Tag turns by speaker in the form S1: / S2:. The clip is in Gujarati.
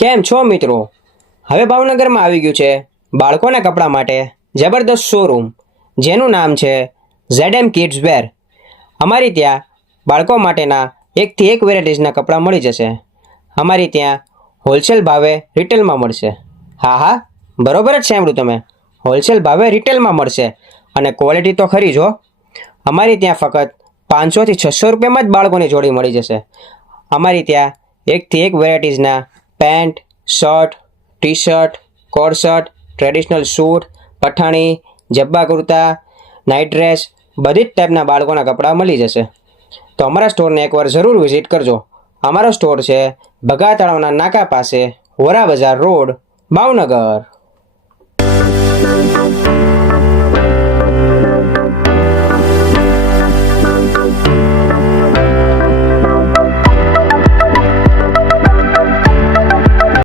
S1: કેમ છો મિત્રો? હવે ભાવનગરમાં આવી ગયું છે બાળકોના કપડાં માટે જબરદસ્ત શોરૂમ જેનું નામ છે ઝેડ એમ કિડ્સ વેર અમારી ત્યાં બાળકો માટેના એકથી એક વેરાયટીઝના કપડાં મળી જશે. અમારી ત્યાં હોલસેલ ભાવે રિટેલમાં મળશે. હા હા, બરોબર જ સાંભળ્યું તમે. હોલસેલ ભાવે રિટેલમાં મળશે. અને ક્વોલિટી તો ખરી જો અમારી ત્યાં ફક્ત પાંચસોથી છસો રૂપિયામાં જ બાળકોની જોડી મળી જશે. અમારી ત્યાં એકથી એક વેરાયટીઝના પેન્ટ, શર્ટ ટી શર્ટ કોડ શર્ટ ટ્રેડિશનલ સૂટ, પઠાણી, જબ્બા કુર્તા, નાઇટ ડ્રેસ, બધી જ ટાઈપના બાળકોના કપડાં મળી જશે. તો અમારા સ્ટોરને એકવાર જરૂર વિઝિટ કરજો. અમારો સ્ટોર છે ભગા તળાવના નાકા પાસે, વરા બજાર રોડ, ભાવનગર.